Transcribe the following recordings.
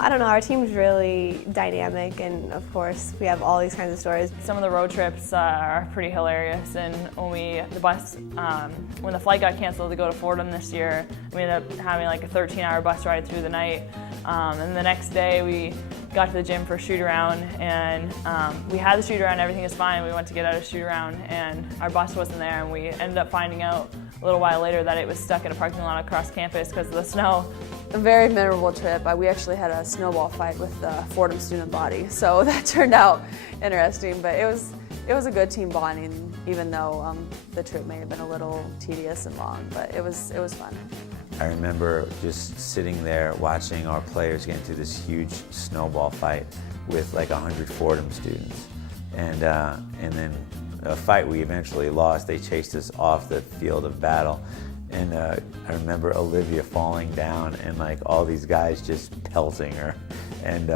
I don't know, our team's really dynamic, and of course we have all these kinds of stories. Some of the road trips are pretty hilarious, and when when the flight got canceled to go to Fordham this year, we ended up having like a 13-hour bus ride through the night, and the next day we got to the gym for a shoot around, and we had the shoot around, everything was fine. We went to get out of shoot around and our bus wasn't there, and we ended up finding out a little while later that it was stuck in a parking lot across campus because of the snow. A very memorable trip. We actually had a snowball fight with the Fordham student body, so that turned out interesting, but it was a good team bonding, even though the trip may have been a little tedious and long, but it was fun. I remember just sitting there watching our players get into this huge snowball fight with like 100 Fordham students. And then a fight we eventually lost. They chased us off the field of battle. And I remember Olivia falling down and like all these guys just pelting her. And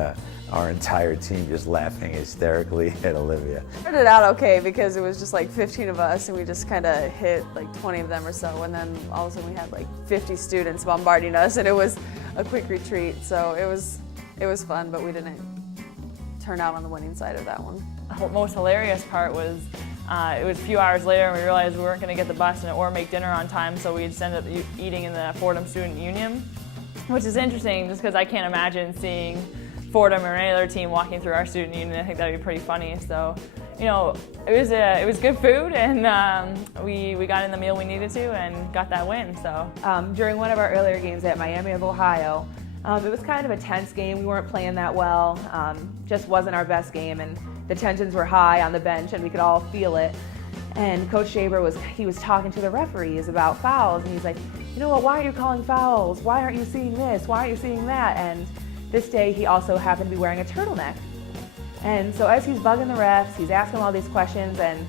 our entire team just laughing hysterically at Olivia. It started out okay because it was just like 15 of us and we just kind of hit like 20 of them or so, and then all of a sudden we had like 50 students bombarding us, and it was a quick retreat, so it was fun, but we didn't turn out on the winning side of that one. The most hilarious part was it was a few hours later and we realized we weren't going to get the bus or make dinner on time, so we just ended up eating in the Fordham Student Union, which is interesting just because I can't imagine seeing Fordham or any other team walking through our student union. I think that would be pretty funny. So, you know, it was good food, and we got in the meal we needed to and got that win. So during one of our earlier games at Miami of Ohio, it was kind of a tense game. We weren't playing that well. Just wasn't our best game, and the tensions were high on the bench, and we could all feel it. And Coach JABIR was talking to the referees about fouls, and he's like, you know what? Why aren't you calling fouls? Why aren't you seeing this? Why aren't you seeing that? And this day, he also happened to be wearing a turtleneck. And so as he's bugging the refs, he's asking all these questions, and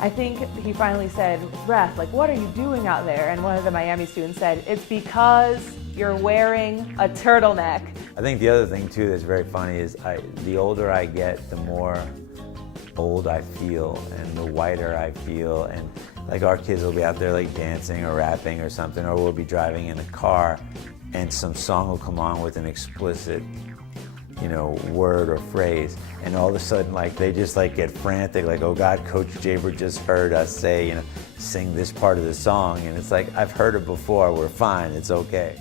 I think he finally said, ref, like, what are you doing out there? And one of the Miami students said, it's because you're wearing a turtleneck. I think the other thing too that's very funny is the older I get, the more old I feel and the whiter I feel, and like our kids will be out there like dancing or rapping or something, or we'll be driving in a car and some song will come on with an explicit, you know, word or phrase, and all of a sudden like they just like get frantic, like, oh God, Coach JABIR just heard us say, you know, sing this part of the song, and it's like, I've heard it before, we're fine, it's okay.